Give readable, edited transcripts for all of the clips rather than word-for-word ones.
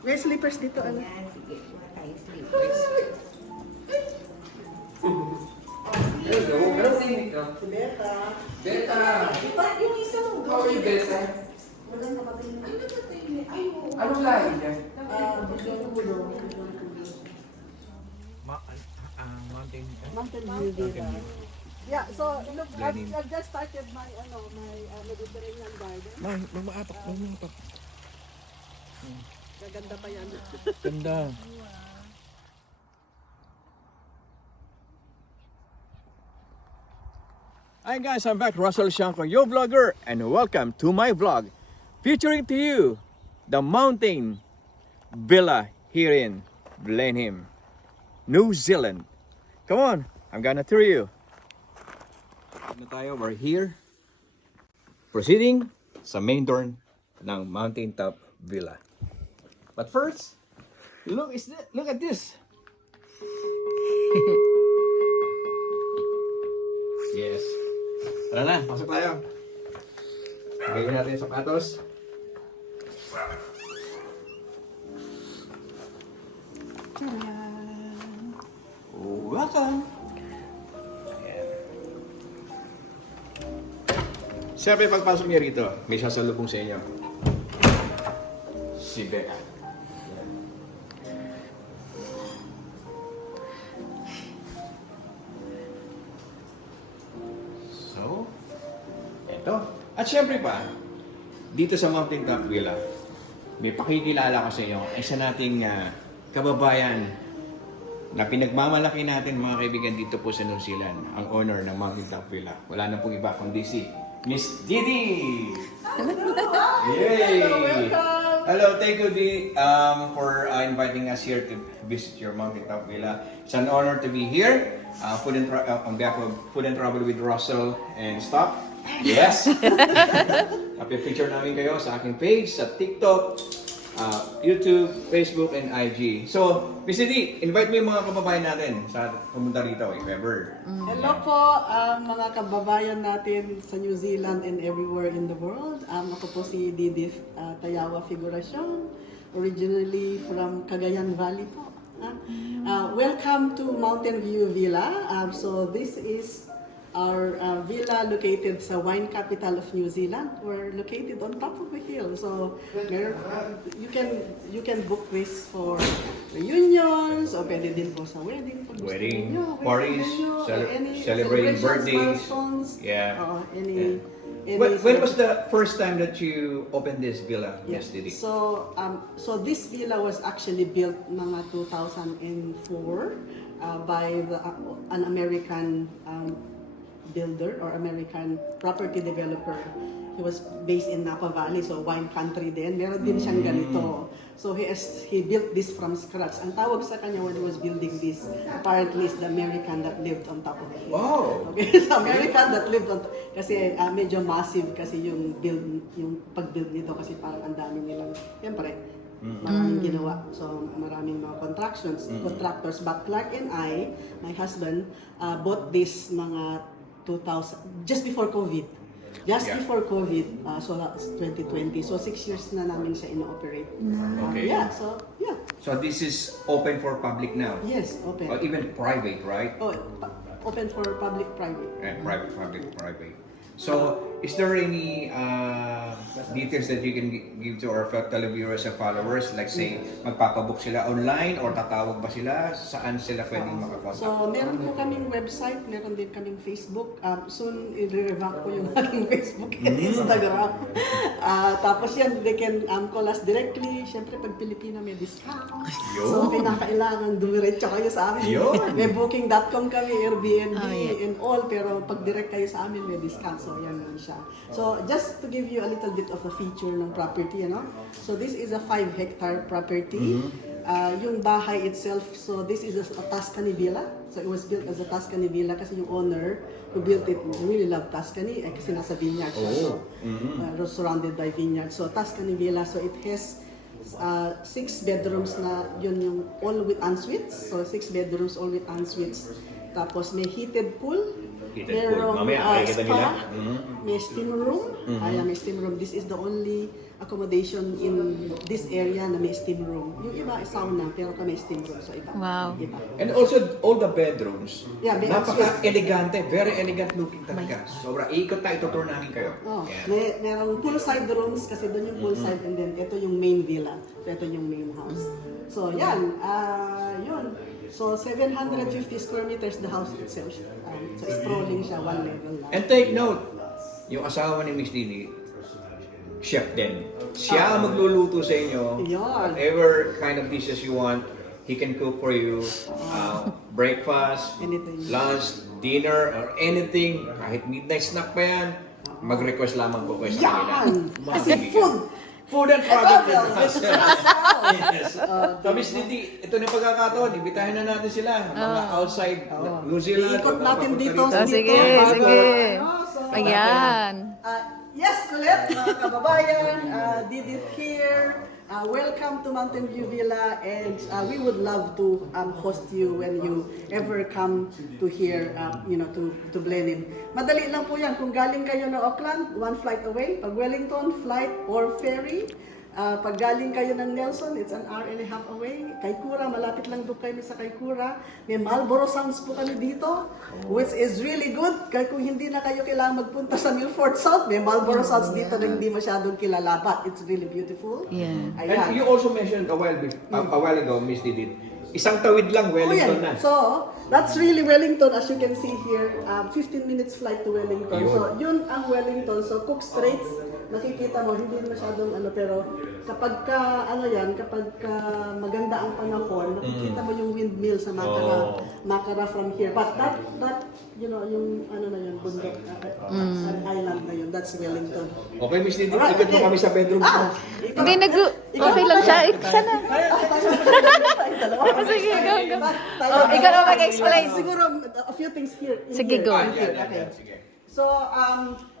May slippers dito, ano? Ayan, sige. Muna tayo slippers. Hello, hello, Nika. Si Beta. Beta! Iba yung isa mong How are you, Beta? Walang kapatid na. Ano ba tayo? Ay, oo. Anong lahi niya? Mountain View dito. Yeah, so look, I've just started my Mediterranean garden. Magmaapak. Gaganda pa yan. Ganda. Hi guys, I'm back, Russell Shanko, your vlogger, and welcome to my vlog, featuring to you the mountain villa here in Blenheim, New Zealand. Come on, I'm gonna tour you. Ano tayo, we're here, proceeding sa main door ng Mountaintop Villa. But first, look at this. Yes. Tara na, pasok tayo. Lagyan natin yung sapatos. Tadaan! Welcome! Ayan. Siyempre, pagpasok niya rito, may sasalubong sa inyo. Si Becca. So, eto. At syempre pa, dito sa Mountaintop Villa, may pakikilala ko sa inyo isa nating kababayan na pinagmamalaki natin mga kaibigan dito po sa New Zealand, ang owner ng Mountaintop Villa. Wala na pong iba kundi si Miss Didi! Yay! Hello, thank you Didi for inviting us here to visit your Mountaintop Villa. It's an honor to be here. On behalf of Food and Travel with Russell and Stop. Yes! Picture namin kayo sa aking page, sa TikTok, YouTube, Facebook, and IG. So, Miss D, invite mo yung mga kababayan natin sa pumunta rito, if ever. Hello po mga kababayan natin sa New Zealand and everywhere in the world. Ako po si Didi Tayawa Figuracion, originally from Cagayan Valley po. Welcome to Mountain View Villa. So this is our villa located sa wine capital of New Zealand. We're located on top of a hill. So you can book this for reunions o pwede din po sa wedding. Wedding, parties, celebrating birthdays. Yeah. When was the first time that you opened this villa, Miss Didi? So this villa was actually built mga 2004 by an American builder or American property developer. He was based in Napa Valley, so wine country din. Meron din siyang ganito. So he built this from scratch. Ang tawag sa kanya when he was building this, apparently is the American that lived on top of it. Wow! Okay, the American that lived on top. Kasi medyo massive kasi yung pag-build nito kasi parang ang dami nilang, siyempre, maraming ginawa. So, maraming mga contractors. But Clark and I, my husband, bought this mga 2000, just before COVID. Before COVID, so that's 2020. So, 6 years na namin siya ino-operate. Okay. Yeah. So this is open for public now? Yes, open. Or even private, right? Oh, open for public-private. Private, public. So, is there any details that you can give to our televiewers and followers? Like say, magpapabook sila online or tatawag ba sila? Saan sila pwedeng makakontak? So, meron po kaming website, meron din kaming Facebook. Soon, i-revamp ko yung aking Facebook and Instagram. Tapos yan, they can call us directly. Siyempre, pag Pilipino may discount. So, kinakailangan dumiretso kayo sa amin. May booking.com kami, Airbnb, and all. Pero pag direct kayo sa amin, may discount. So, yan lang siya. So, just to give you a little bit of a feature ng property, So, this is a 5-hectare property. Yung bahay itself, so this is a Tuscany villa. So, it was built as a Tuscany villa kasi yung owner who built it really loved Tuscany kasi nasa vineyard siya. So, surrounded by vineyard. So, Tuscany villa. So, it has 6 bedrooms na yun yung all with ensuites. So, 6 bedrooms all with ensuites. Tapos, may heated pool. Mamaya, Merong spa, may steam room. May steam room. This is the only accommodation in this area na may steam room. Yung iba ay sauna, pero kami steam room. So iba. Wow. Iba. And also, all the bedrooms, Yeah, may napaka-elegante, very elegant looking talaga. Sobra, ikot tayo, tutur namin kayo. Oh, Yan. merong poolside rooms kasi doon yung poolside and then ito yung main villa. Ito yung main house. So yan, yun. So 750 square meters the house itself. So sprawling siya, one level lang. And take note, yung asawa ni Miss Dini, chef din. Siya ang magluluto sa inyo. Yun. Whatever kind of dishes you want, he can cook for you. Breakfast, Anything. lunch, dinner, or anything. Kahit midnight snack pa yan, mag-request lamang po kayo sa kanila. Yan! Kasi Mabibigyan. food! Food and product. Yes. Yes. So, Miss Dini, ito na pagkakataon. Ibitahin na natin sila. Mga outside New Zealand. Iikot natin dito. Oh, sige, bago, sige. so, Ayan. yes, ulit mga kababayan, Didit here. Welcome to Mountain View Villa, and we would love to host you when you ever come to here, to Blenheim. Madali lang po yan. Kung galing kayo ng Auckland, 1 flight away. Pag Wellington, flight or ferry. Pag galing kayo ng Nelson, it's an hour and a half away. Kaikoura, malapit lang doon kami sa Kaikoura. May Marlborough Sounds po kami dito, which is really good. Kaya kung hindi na kayo kailangan magpunta sa Milford Sound, may Marlborough Sounds dito na hindi masyadong kilala, but it's really beautiful. Yeah. And you also mentioned a while ago, Miss Didit, isang tawid lang, Wellington na. So, that's really Wellington, as you can see here. 15 minutes flight to Wellington. Yun. So, yun ang Wellington. So, Cook Straits, nakikita mo, hindi masyadong pero kapag ka, maganda ang panahon, nakikita mo yung windmill sa Makara from here. But that, yung na yun, bundok, an island na yun, that's Wellington. Okay, Miss Didit, Alright, ikot mo okay. kami sa bedroom mo. Hindi, okay lang siya. Siya na. Sige, go, go. Oh, ikaw na mag-explain. Siguro, a few things here. Sige, go. Okay. So,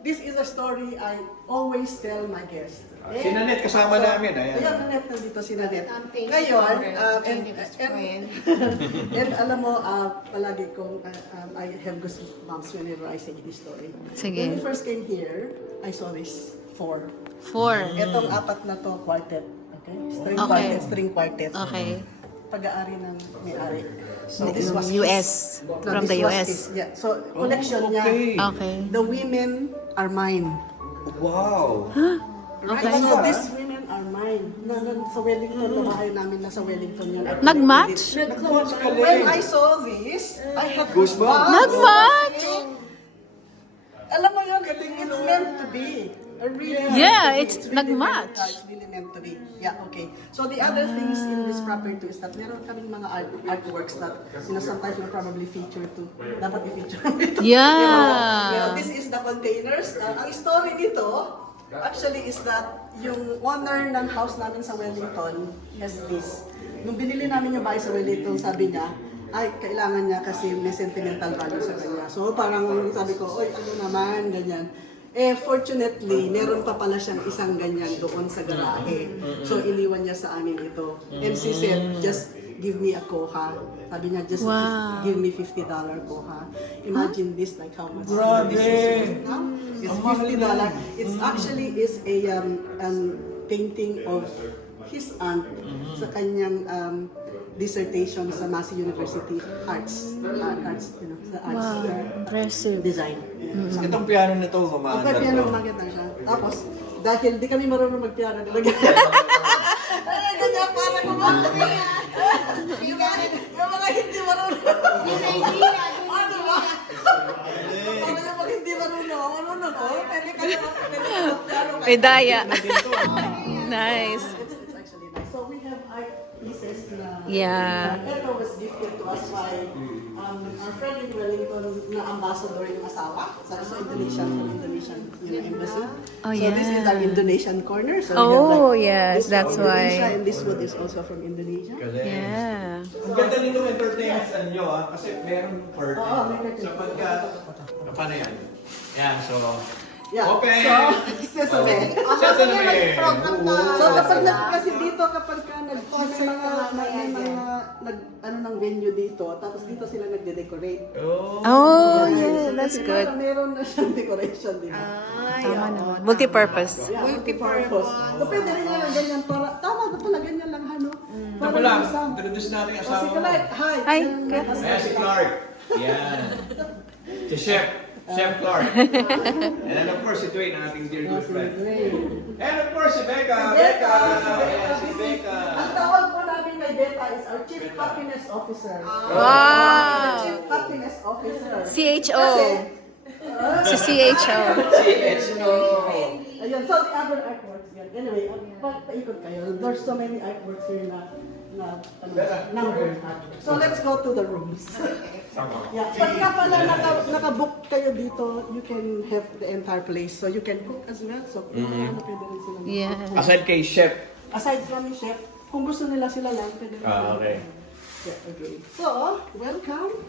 this is a story I always tell my guests. Okay? Si Nanette kasama namin. Ayan. Ayan, Nanette, nandito si Nanette. Thank you, Ngayon, Thank you, Miss Joanne. and alam mo, palagi kong, I have goosebumps whenever I say this story. Sige. When we first came here, I saw this 4. 4. Etong 4 na to, quartet. Okay? String Okay. quartet, string quartet. Okay. Pag-aari ng may-ari. So this was US. his. From this the was US. his. Yeah. So collection niya. okay. Okay. The women are mine. Wow. Right? Okay. So these women are mine. Sa Wellington, bahay namin nasa Wellington yun. Nag-match? Nag-match ka When din. I saw this, I had Goosebumps. Nag-match? Alam mo yun, it's meant to be. I really Yeah, meant to be. it's really nag-match. meant- It's really meant to be. Yeah, okay. So the other things in this property is that meron kaming mga artworks that sometimes will probably feature too. Dapat i-feature ito. Yeah. This is the containers. Ang story nito, actually is that yung owner ng house namin sa Wellington has this. Nung binili namin yung bahay sa Wellington, sabi niya, ay, kailangan niya kasi may sentimental value sa kanya. So parang sabi ko, oy, ano naman, ganyan. Fortunately, meron pa pala siyang isang ganyan doon sa garahe. So, iniwan niya sa amin ito. And she said, just give me a koha. Sabi niya, just Wow. give me $50 koha. Imagine this, like how much Grabe! this is worth now. It's $50. It's actually is a painting of his aunt sa kanyang dissertation sa Massey University Arts, sa arts Impressive. design. Itong piano na to, humaandar Okay, piano, to. umakit na siya. Tapos, dahil di kami marunong mag-piano, nilagyan. Ganyan, para kumakain. Yung mga hindi marunong. Ano ba? Para yung mga hindi marunong, pwede ka na mag-piano. May daya. Nice. It's actually nice. So we have art pieces na Yeah. ito was gifted to us by our friend in Wellington na ambassador yung asawa sa Indonesia, from Indonesian embassy. Oh, So this is yeah. our Indonesian corner. So we Oh, have like yes, this from that's why. Indonesia, and this wood is also from Indonesia. Yeah. Ang ganda nito entertainment sa inyo kasi meron curtain. Oo, may curtain. So pagka, paano yan? Yan, so, Yeah. open! So, Sesame. Sesame! So kapag kasi dito kapag ka may mga ano ng venue dito, tapos dito sila nagde-decorate. Oh, Ayan, yeah, so that's kasi good. meron na siyang decoration dito. Ay, Tama oo, naman. tama. Multi-purpose. Yeah, multi-purpose. So, pwede rin yan ganyan para, tama na pala, ganyan lang, ano? Ito pala, isang- introduce natin ang Oh, si asawa mo. Clark, hi. Hi, Yan, Clark. Ayan si Clark. Yan. Si Chef. Chef Clark. And then of course si Dwayne, ang ating dear good friend. And of course si Becca. Becca. Ayan si Becca. Ang tawag po namin kay Becca is our Chief Happiness Officer. Wow. Chief Happiness Officer. CHO. Si CHO. Si Ezno. Ayun, so the other artworks yan. Anyway, paikot kayo. There's so many artworks here na number. So let's go to the rooms. Yeah, pagka pala naka-book kayo dito, you can have the entire place. So you can cook as well. So ano, pwede rin sila. Yeah. Aside kay Chef. Aside from the chef, kung gusto nila sila lang, pwede rin. Okay. Yeah, okay. So, welcome.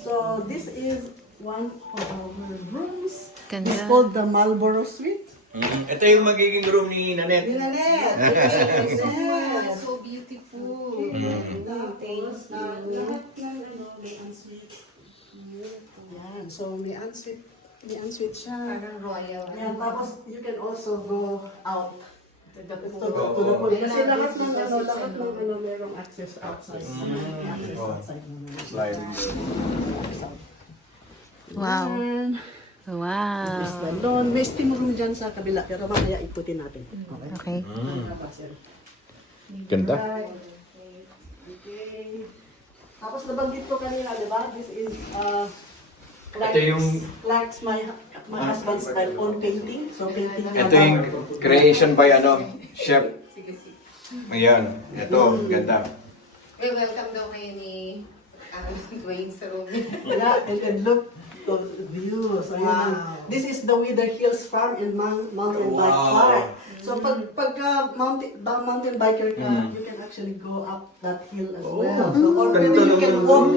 So this is one of our rooms. Ganda. It's called the Marlborough Suite. Ito yung magiging room ni Nanette. Dinanet! Yes! So beautiful. Tapos, lahat ng may ensuite. Yan. So, may ensuite siya. Parang royal. Yan. Tapos, you can also go out. To the To pool. the pool. Kasi lahat ng merong access outside. Access Oh. outside. Sliding door. Wow. Yan. Wow. Is the lawn. May steam room dyan sa kabila. Pero mamaya ikutin natin. Okay. Okay. Ganda. Okay. Tapos nabanggit ko kanina, di ba? This is Ito yung- Clark's my husband's own painting. So painting niya. Ito yung creation by Chef. Ayan. Ito, ganda. Well, welcome daw kayo ni Dwayne sa room niya. Yeah, and look to the view. So this is the Wither Hills Farm in Mountain Bike Wow. Park. So pagka mountain biker ka, you can actually go up that hill as well. So or pwede Ganda you can naman. walk.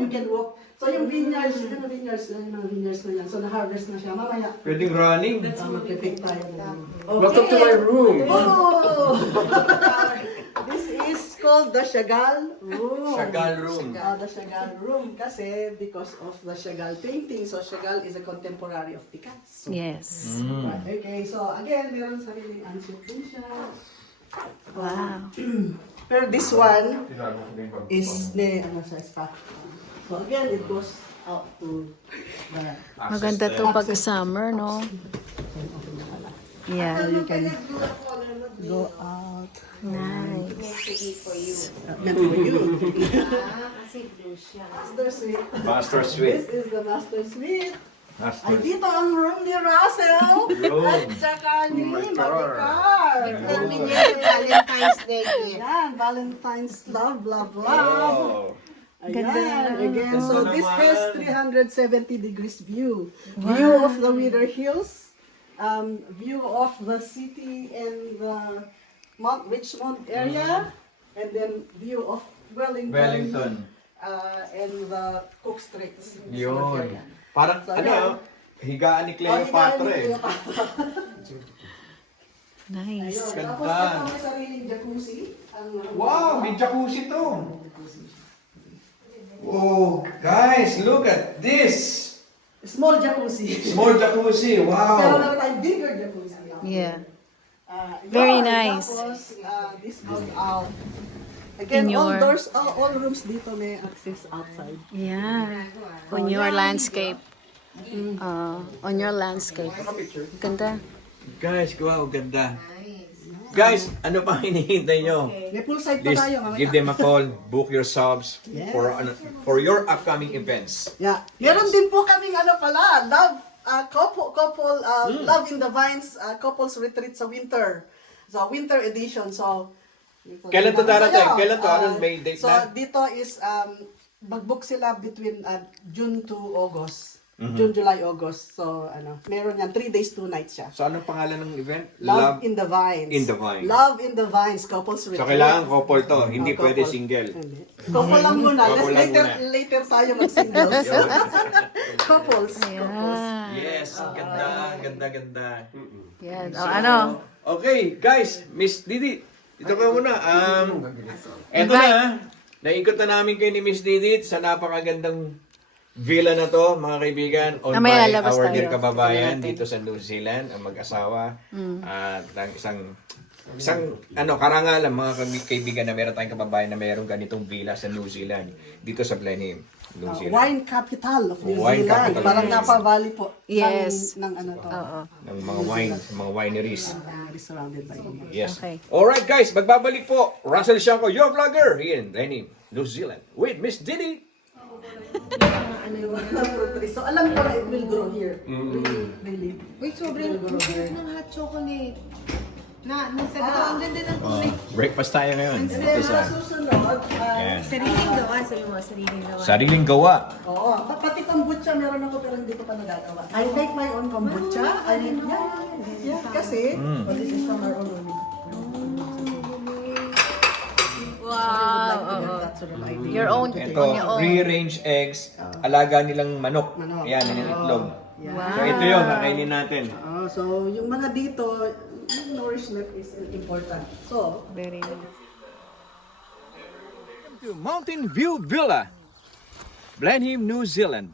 You can walk. So yung vineyards, yung mga vineyards na yan. So na-harvest na siya. Mamaya, Pwedeng running. mag-pick tayo. Welcome to my room. Oh! This is called the Chagall Room. Chagall Room. The Chagall Room kasi because of the Chagall painting. So Chagall is a contemporary of Picasso. Yes. Right, okay, so again, meron sariling ensuite din siya. Wow. Pero this one is ano siya, spa. So again, it goes out to the... Maganda to pag summer, no? Yeah. You can go out. Nice. Meant to eat for you. Meant for you. Kasi blue siya. Master Suite. Master This Suite. is the Master Suite. Ay, Master dito ang room ni Russell. Room. At saka ni my Maricar. Namin niya yung Valentine's Day gift. Yan, Valentine's love, love, love. Wow. Ayan, again. So Ganda this naman. has 370 degrees view. View of the Wither Hills. View of the city and the Mount Richmond area. And then view of Wellington. And the Cook Straits. Yun. Parang So, ano, higaan ni Cleopatra eh. Nice. Ayun. Ganda. Tapos ito may sariling jacuzzi. Wow, may jacuzzi to. Oh, guys, look at this. Small jacuzzi. Small jacuzzi. Pero Wow. meron tayong bigger jacuzzi. Yeah. Yun, Very nice. Tapos, this goes out. Again, In all your- doors, all rooms dito may access outside. Yeah. On your landscape. On your landscape. Ganda. Guys, wow, ganda. Guys, ano pa hinihintay nyo? May poolside pa Please tayo mamaya. give them a call, book your subs Yes. for your upcoming events. Yeah. Meron din po kaming ano pala, love, couple, Love in the Vines, couples retreat sa winter. So, winter edition. So, Kailan to darating? Sa'yo. Kailan to? Anong may date so, na? dito is, mag-book sila between June to August. June, July, August. So, meron yan. 3 days, 2 nights siya. So, anong pangalan ng event? Love in the Vines. in the Vines. Love in the Vines, couples retreat. So, kailangan couple to. Hindi Couple. pwede single. Hindi. Couple lang muna. Couple lang later, muna. later tayo mag-singles. Couples. Couples. Yeah. Yes, ganda, ganda, ganda. Yeah. Oh, ano? Okay, guys, Miss Didi, Dito ka muna. Eto na. Naikot na namin kayo ni Miss Didit sa napakagandang villa na to, mga kaibigan. Owned Mamaya by lalabas our tayo. dear kababayan dito sa New Zealand, ang mag-asawa. At ang isang karangalan, mga kaibigan, na meron tayong kababayan na meron ganitong villa sa New Zealand. Dito sa Blenheim, New Zealand. Wine capital of New Wine Zealand. capital. Parang Napa Valley po. Yes. Ng ano to. Oo. Ng mga wineries. Surrounded by it. Yes. Okay. Alright guys, magbabalik po. Russell Shanko, your vlogger, here in Blenheim, New Zealand. With Miss Diddy. So alam ko na it will grow here. Really. Uy, sobrang sarap ng hot chocolate. Nasa ang ganda ng kulay. Breakfast tayo ngayon. Then Dito sa... susunod, Yan. Sariling gawa, sabi mo, sariling gawa. Sariling gawa. oo, pati kombucha meron ako pero hindi ko pa nagagawa. I make my own kombucha. I mean, yeah. Kasi, this is from our own women. Wow. Oo. That sort of idea. Your own. Ito, On your own. free-range eggs. Alaga nilang manok. Manok. Yan, yung itlog. Yeah. So ito yung kakainin natin. So, yung mga dito, yung nourishment is important. So, Very nice. To Mountain View Villa, Blenheim, New Zealand.